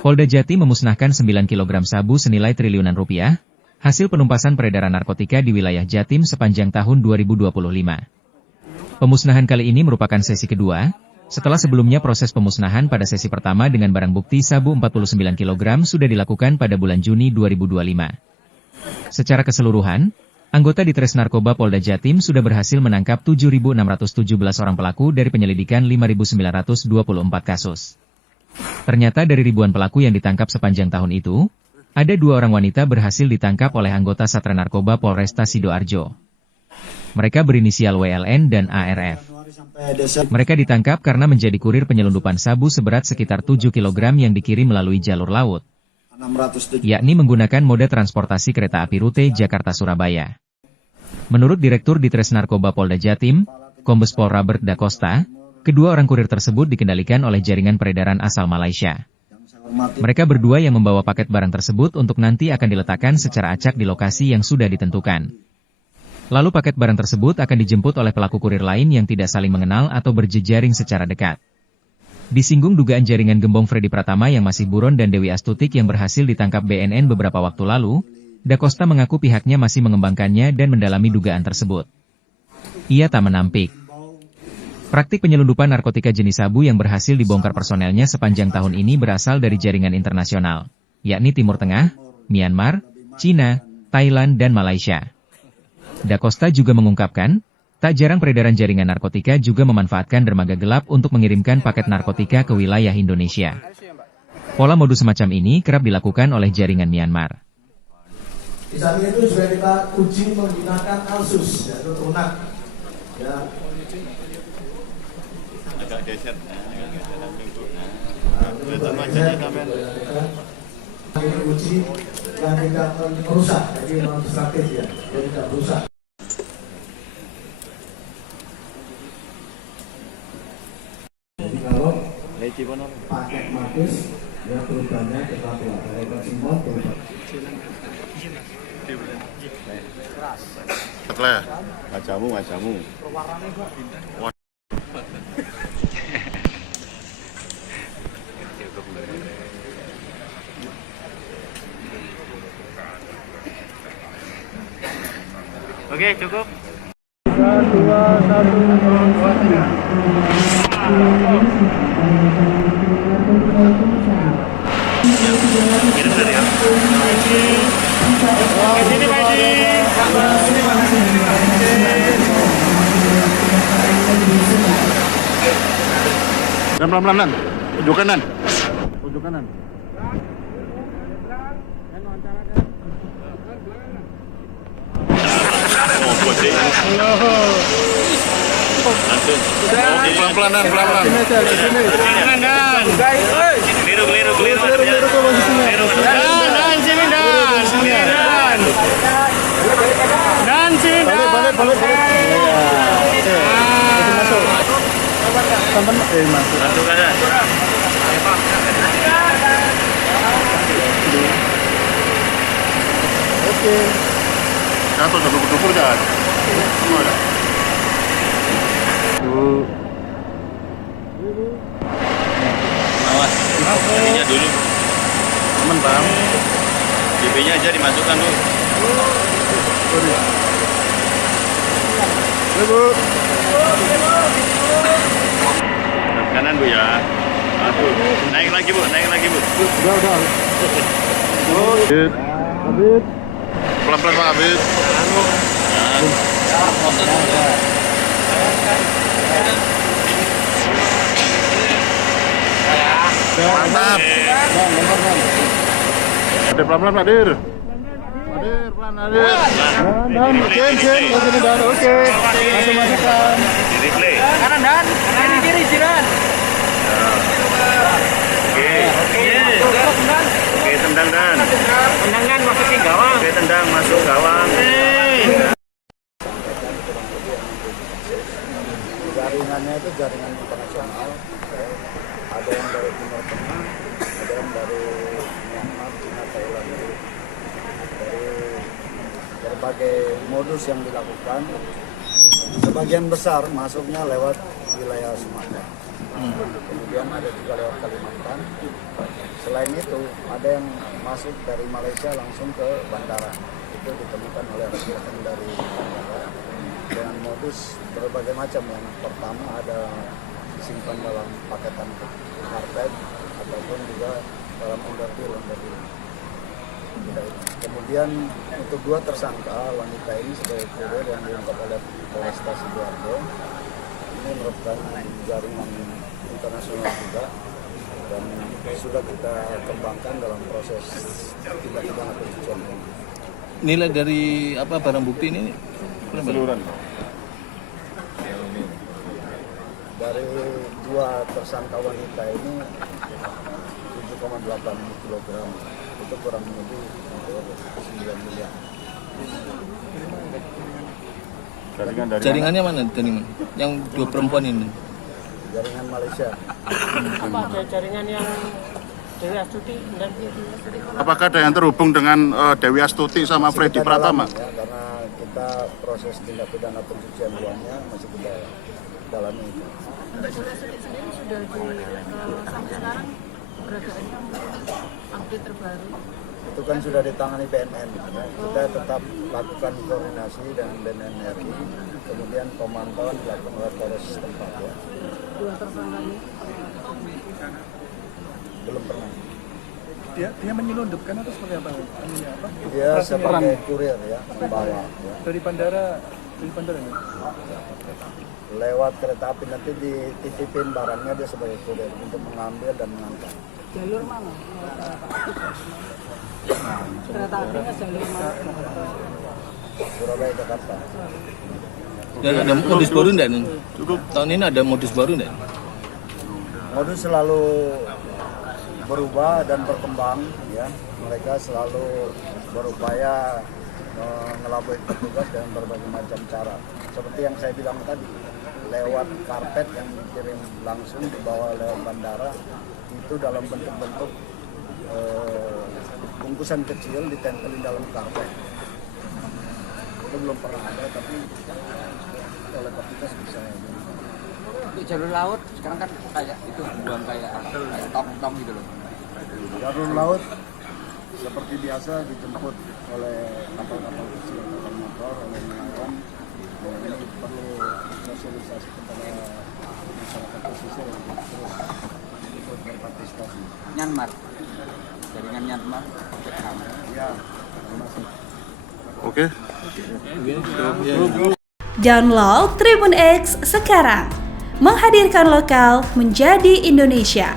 Polda Jatim memusnahkan 9 kg sabu senilai triliunan rupiah, hasil penumpasan peredaran narkotika di wilayah Jatim sepanjang tahun 2025. Pemusnahan kali ini merupakan sesi kedua, setelah sebelumnya proses pemusnahan pada sesi pertama dengan barang bukti sabu 49 kg sudah dilakukan pada bulan Juni 2025. Secara keseluruhan, anggota Ditres Narkoba Polda Jatim sudah berhasil menangkap 7.617 orang pelaku dari penyelidikan 5.924 kasus. Ternyata dari ribuan pelaku yang ditangkap sepanjang tahun itu, ada 2 orang wanita berhasil ditangkap oleh anggota Satra Narkoba Polresta Sidoarjo. Mereka berinisial WLN dan ARF. Mereka ditangkap karena menjadi kurir penyelundupan sabu seberat sekitar 7 kg yang dikirim melalui jalur laut, yakni menggunakan moda transportasi kereta api rute Jakarta-Surabaya. Menurut Direktur Ditres Narkoba Polda Jatim, Kombes Pol Robert Da Costa, kedua orang kurir tersebut dikendalikan oleh jaringan peredaran asal Malaysia. Mereka berdua yang membawa paket barang tersebut untuk nanti akan diletakkan secara acak di lokasi yang sudah ditentukan. Lalu paket barang tersebut akan dijemput oleh pelaku kurir lain yang tidak saling mengenal atau berjejaring secara dekat. Disinggung dugaan jaringan gembong Freddy Pratama yang masih buron dan Dewi Astutik yang berhasil ditangkap BNN beberapa waktu lalu, Da Costa mengaku pihaknya masih mengembangkannya dan mendalami dugaan tersebut. Ia tak menampik. Praktik penyelundupan narkotika jenis sabu yang berhasil dibongkar personelnya sepanjang tahun ini berasal dari jaringan internasional, yakni Timur Tengah, Myanmar, Cina, Thailand dan Malaysia. Da Costa juga mengungkapkan, tak jarang peredaran jaringan narkotika juga memanfaatkan dermaga gelap untuk mengirimkan paket narkotika ke wilayah Indonesia. Pola modus semacam ini kerap dilakukan oleh jaringan Myanmar. Di samping itu juga kita uji menggunakan Alsus, yaitu tunak. Ya. Agak geser, ini uji yang tidak merusak, jadi non destruktif ya, jadi tidak merusak. Jadi kalau paket matis, ya perubahannya kita buat dari maksimum berubah. Setelah ngajamu. Oke, cukup. 3, 2, 1, Kirim dari ya. Sini, Pak Haji. Dan pelan-pelan, Ujung kanan. Pelan-pelan. Kanan, Dan. Keliru. Dan, sini, Dan. Dan, sini, Dan. Balik. Masuk. Masuk kanan. Oke. Satu dubur kan. Awas, ininya dulu. Aman, Bang. DP-nya aja dimasukkan dulu. Bu. Kanan Bu ya. Satu. Naik lagi Bu. Udah. Habis. Pelan-pelan Pak Abid. Mantap. Ada pelan-pelan Pak Dir. Dan, oke. Masukkan. Di replay. Kanan, Dan. Kanan, kiri, Dan. Oke, tendang Dan. Tendangan masukin gawang. Oke, tendang masuk gawang. Jaringannya itu jaringan internasional. Ada yang dari Timur Tengah, ada yang dari Myanmar, Cina, Thailand. Dari berbagai modus yang dilakukan. Sebagian besar masuknya lewat wilayah Sumatera. Kemudian ada juga lewat Kalimantan. Selain itu ada yang masuk dari Malaysia langsung ke bandara. Itu ditemukan oleh rekan dari bandara dengan modus berbagai macam. Yang pertama ada disimpan dalam paketan karpet ataupun juga dalam onderdil. Kemudian untuk 2 tersangka wanita ini sebagai kurir yang diungkap oleh Polresta Sidoarjo, ini merupakan jaringan internasional juga dan sudah kita kembangkan dalam proses tindak pidana pencucian uang. Nilai dari barang bukti ini Keseluruhan. Dari 2 tersangka wanita ini 7,8 kg, itu kurang lebih 9 miliar. jaringannya mana tadi? Yang 2 perempuan ini? Jaringan Malaysia. Apa ada jaringan yang Dewi Astuti dan Apakah ada yang terhubung dengan Dewi Astuti sama Freddy Kita Pratama? dalami, ya, karena kita proses tindak pidana pencucian uangnya masih kita dalami itu. Mbak Dewi Astuti sendiri sudah sampai sekarang peragaannya update terbaru. Itu kan sudah ditangani BNN. Ya. Kita tetap lakukan koordinasi dengan BNN RI, kemudian pemantauan dilakukan oleh Polres setempat. Ya. 2 tersangka ini Belum pernah. Dia menyelundupkan atau seperti apa? Dia sebagai kurir ya, membawa. Ya. Dari bandara ini. Lewat kereta api nanti dititipin barangnya, dia sebagai kurir untuk mengambil dan mengangkat. jalur mana? Kereta apinya jalur mana? Surabaya Jakarta. Dan ada modus baru enggak nih? Tahun ini ada modus baru enggak? Modus selalu berubah dan berkembang, ya. Mereka selalu berupaya mengelabui petugas dengan berbagai macam cara. Seperti yang saya bilang tadi, lewat karpet yang dikirim langsung dibawa lewat bandara, itu dalam bentuk-bentuk bungkusan kecil ditempelin dalam karpet. Itu belum pernah ada, tapi oleh petugas bisa. Untuk jalur laut sekarang kan kayak itu buang kayak tong-tong gitu loh. Jalur laut seperti biasa dijemput oleh kapal-kapal kecil, kapal motor, oleh nelayan. Ini perlu sosialisasi kepada masyarakat pesisir untuk terus ikut berpartisipasi. Myanmar, jaringan Myanmar. Ya, terima kasih. Oke. Download Tribun X sekarang, menghadirkan lokal menjadi Indonesia.